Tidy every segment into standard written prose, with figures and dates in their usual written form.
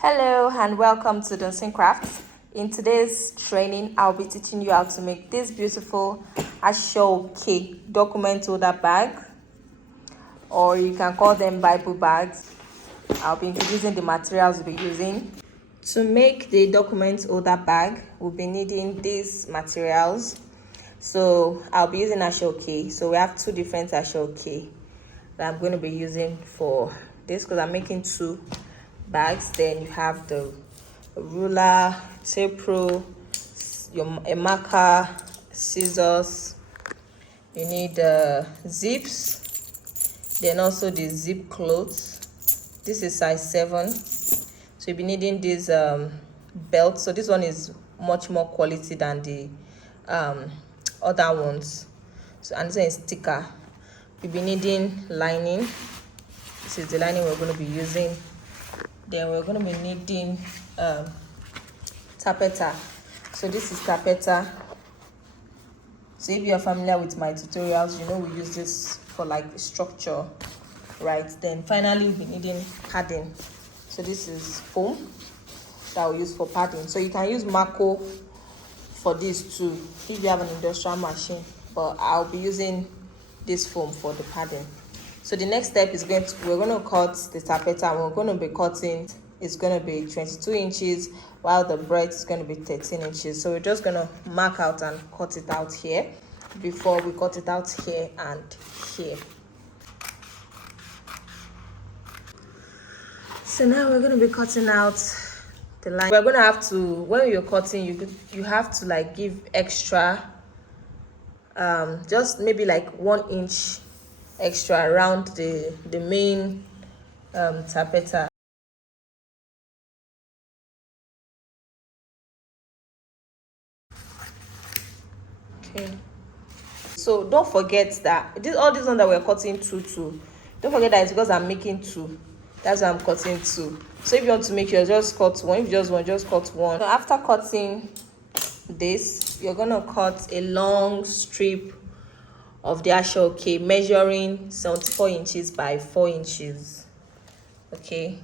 Hello and welcome to Dancing Crafts. In today's training, I'll be teaching you how to make this beautiful ASOOKE document holder bag, or you can call them Bible bags. I'll be introducing the materials we'll be using. To make the document holder bag, we'll be needing these materials. So I'll be using ASOOKE. So we have two different ASOOKE that I'm going to be using for this because I'm making two bags. Then you have the ruler, tape rule, a marker, scissors. You need zips, then also the zip clothes. This is size 7, so you'll be needing this belt. So this one is much more quality than the other ones. So, and this one is thicker. You'll be needing lining. This is the lining we're going to be using. Then we're going to be needing tappeta. So this is tappeta. So if you're familiar with my tutorials, you know we use this for like structure, right? Then finally we'll be needing padding. So this is foam that we use for padding. So you can use Mako for this too if you have an industrial machine, but I'll be using this foam for the padding. So the next step is we're going to cut the tappeta, and we're going to be cutting, it's going to be 22 inches while the breadth is going to be 13 inches. So we're just going to mark out and cut it out here before we cut it out here and here. So now we're going to be cutting out the line. We're going to have to, when you're cutting, you have to like give extra, just maybe like 1 inch extra around the main tappeta. Okay, so don't forget that all these ones that we're cutting two, don't forget that it's because I'm making two, that's why I'm cutting two. So if you want to make yours, just cut one. If you just want, just cut one. So after cutting this, you're gonna cut a long strip of the ASOOKE measuring 74 inches by 4 inches. Okay,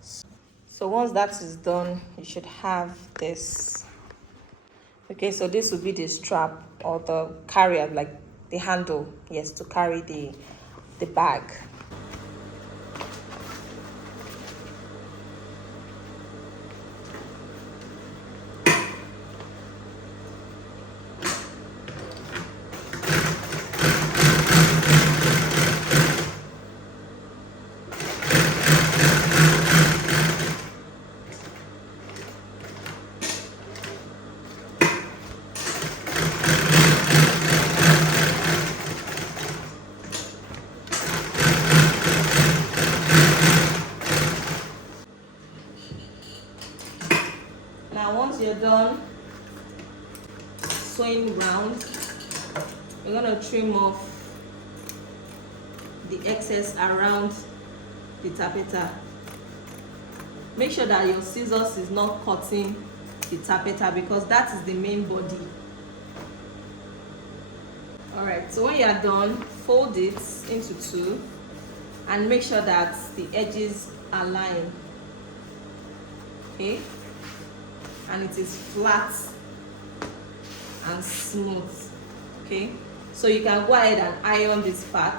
so once that is done, you should have this. Okay, so this will be the strap or the carrier, like the handle, yes, to carry the bag. Now once you're done sewing round, you're going to trim off the excess around the tappeta. Make sure that your scissors is not cutting the tappeta because that is the main body. Alright, so when you are done, fold it into two and make sure that the edges are lined. Okay, and it is flat and smooth. Okay, so you can go ahead and iron this part.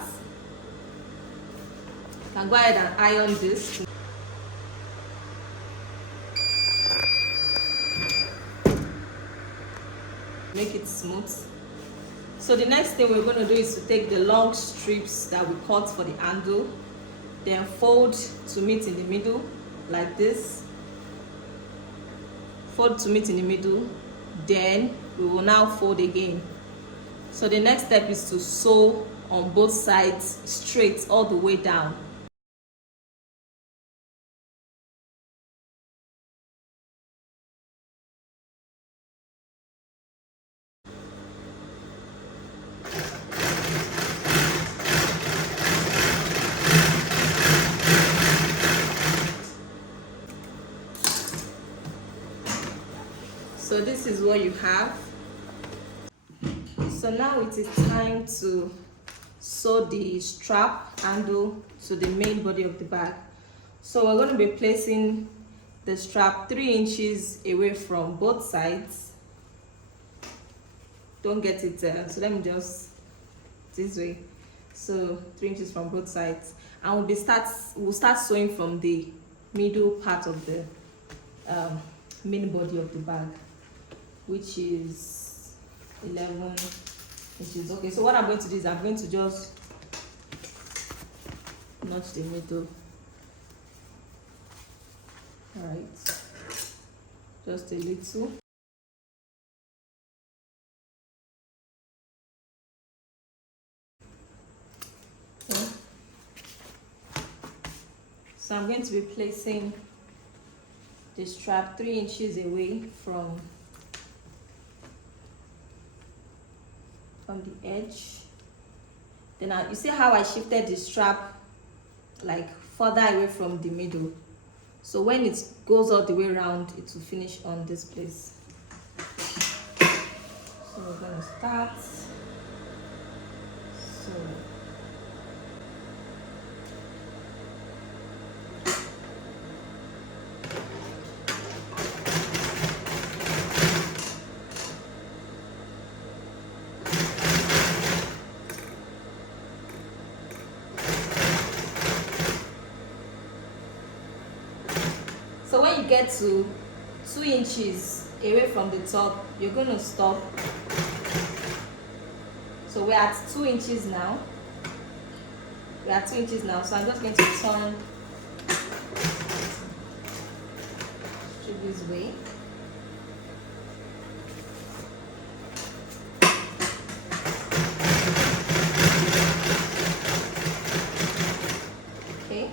You can go ahead and iron this. Make it smooth. So the next thing we're going to do is to take the long strips that we cut for the handle, then fold to meet in the middle like this. Fold to meet in the middle, then we will now fold again. So the next step is to sew on both sides straight all the way down. So this is what you have. So now it is time to sew the strap handle to the main body of the bag. So we're going to be placing the strap 3 inches away from both sides. Don't get it so let me just this way. So 3 inches from both sides, and we'll start sewing from the middle part of the main body of the bag, which is 11 inches. Okay, so what I'm going to do is I'm going to just notch the middle. All right, just a little. Okay. So I'm going to be placing the strap 3 inches away from the edge. Then you see how I shifted the strap like further away from the middle, so when it goes all the way around, it will finish on this place. So we're going to start. So when you get to 2 inches away from the top, you're going to stop. So we're at 2 inches now. So I'm just going to turn to this way. Okay.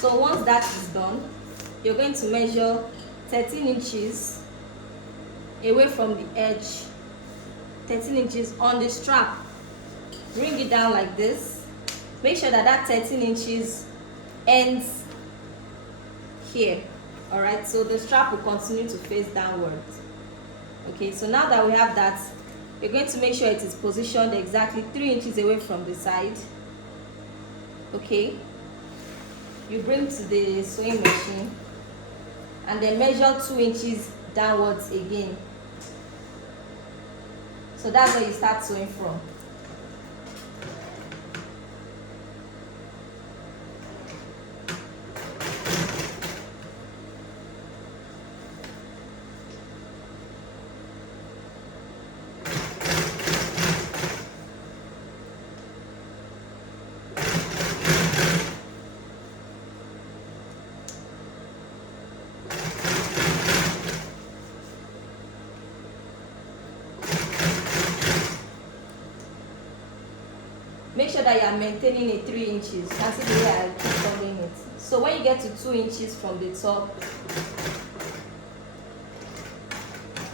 So once that is done, you're going to measure 13 inches away from the edge, 13 inches on the strap. Bring it down like this. Make sure that 13 inches ends here. All right, so the strap will continue to face downwards. Okay, so now that we have that, you're going to make sure it is positioned exactly 3 inches away from the side. Okay, you bring to the sewing machine and then measure 2 inches downwards again. So that's where you start sewing from. Make sure that you are maintaining a 3 inches. You can see the way I keep folding it. So when you get to 2 inches from the top,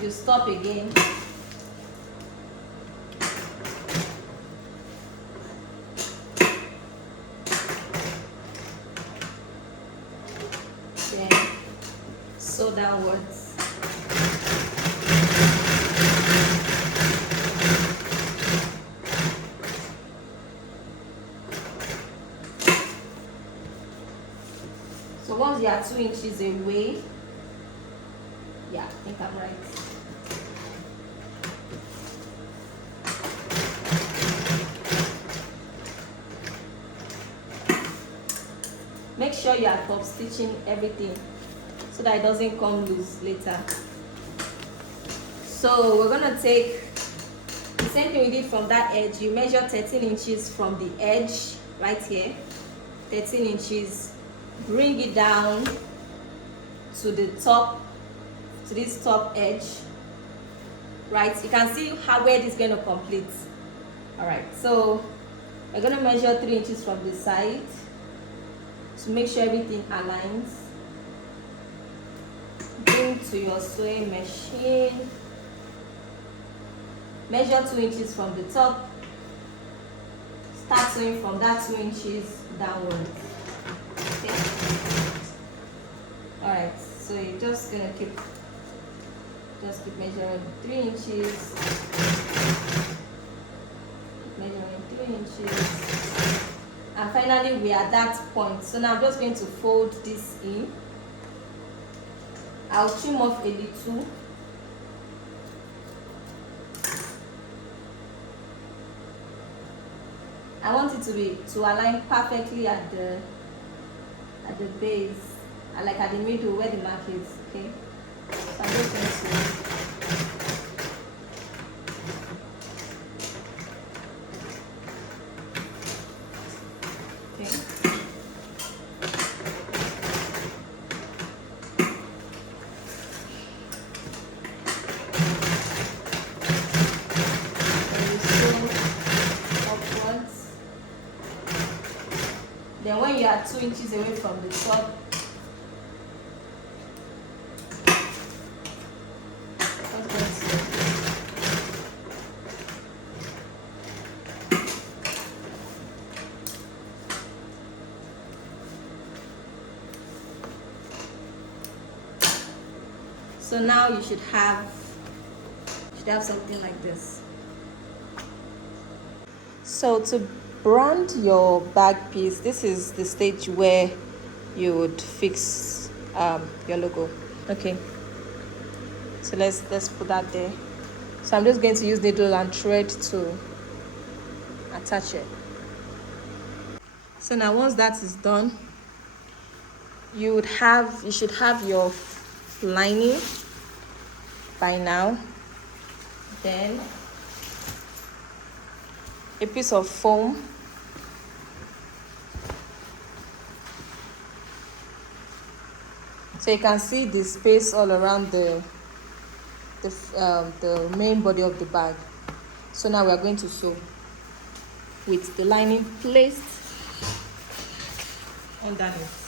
you stop again. Then sew downwards. So once you are 2 inches away, yeah, I think I'm right. Make sure you are top stitching everything so that it doesn't come loose later. So we're gonna take the same thing we did from that edge. You measure 13 inches from the edge right here, 13 inches. Bring it down to the top, to this top edge, right? You can see where this is going to complete. All right, so we're going to measure 3 inches from the side to make sure everything aligns. Bring to your sewing machine, measure 2 inches from the top, start sewing from that 2 inches downwards. Okay. All right, so you're just gonna keep measuring 3 inches inches. And finally we are at that point. So now I'm just going to fold this in. I'll trim off a little. I want it to align perfectly at the base, like at the middle where the mark is. Okay, so I'm just going to then when you are 2 inches away from the top, so now you should have something like this. So to brand your bag piece, this is the stage where you would fix your logo. Okay, so let's put that there. So I'm just going to use needle and thread to attach it. So now once that is done, you should have your lining by now. Then a piece of foam, so you can see the space all around the main body of the bag. So now we are going to sew with the lining placed underneath.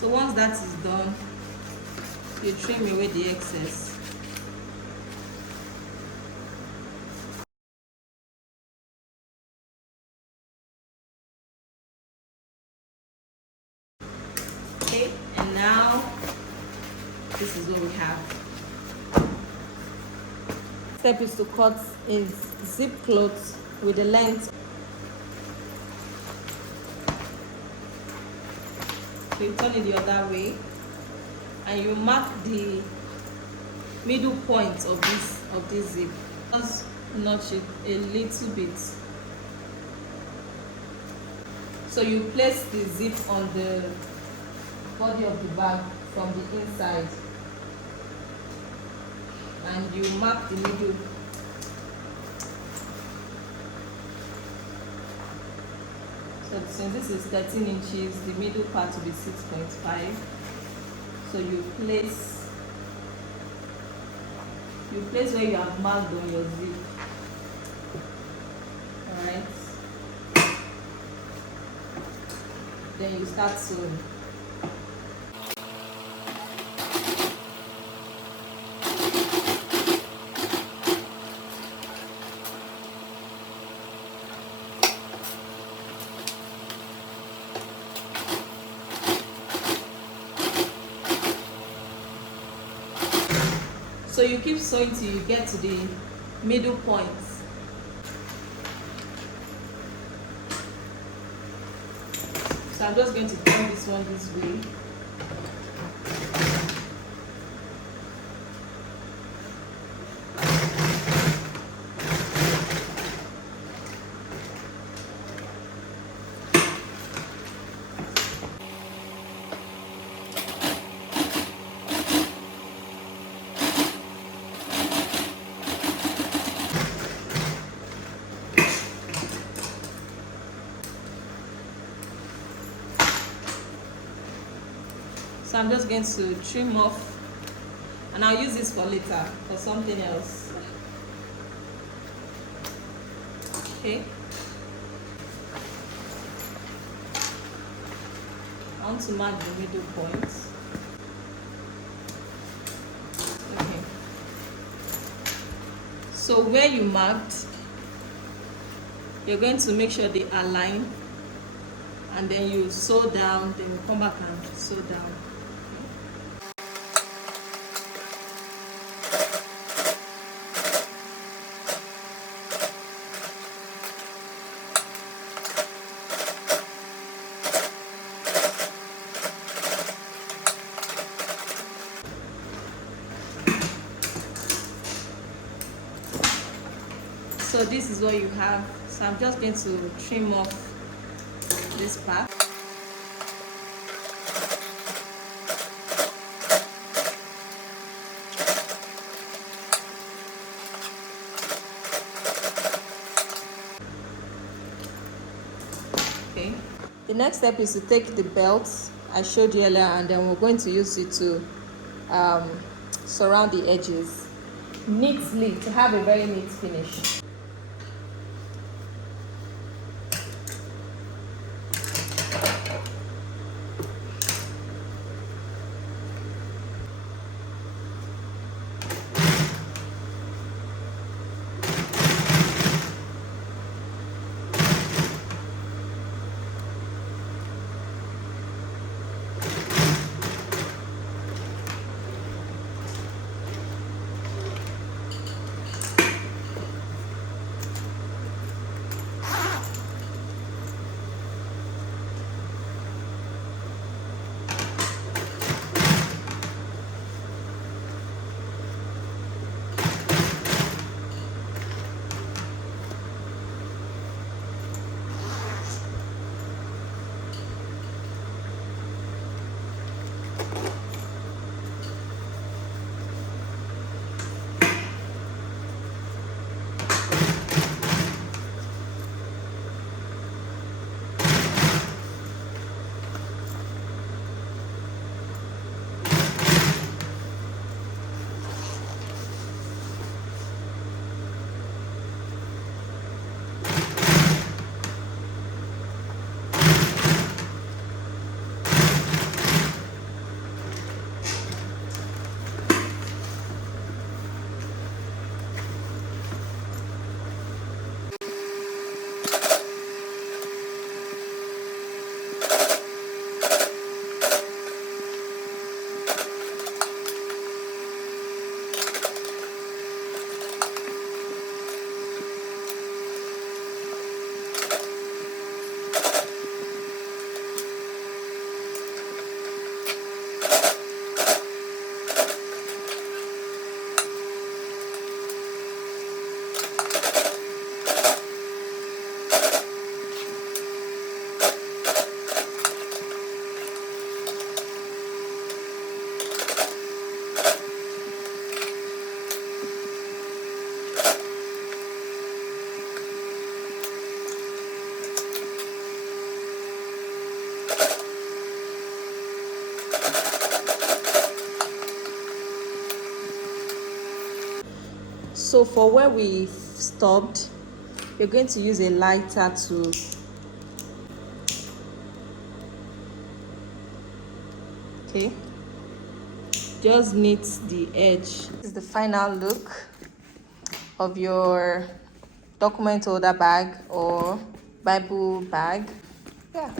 So once that is done, you trim away the excess. Okay, and now this is what we have. Step is to cut a zip cloth with the length. So you turn it the other way and you mark the middle point of this zip. Just notch it a little bit. So you place the zip on the body of the bag from the inside and you mark the middle. So since this is 13 inches, the middle part will be 6.5. So you place where you have marked on your zip. Alright. Then you start sewing. So you keep sewing till you get to the middle point. So I'm just going to turn this one this way. So I'm just going to trim off, and I'll use this for later for something else. Okay. I want to mark the middle point. Okay. So where you marked, you're going to make sure they align, and then you sew down, then you come back and sew down. So this is what you have. So I'm just going to trim off this part. Okay. The next step is to take the belt I showed you earlier, and then we're going to use it to surround the edges neatly to have a very neat finish. So for where we stopped, we're going to use a lighter to just knit the edge. This is the final look of your document holder bag or Bible bag. Yeah.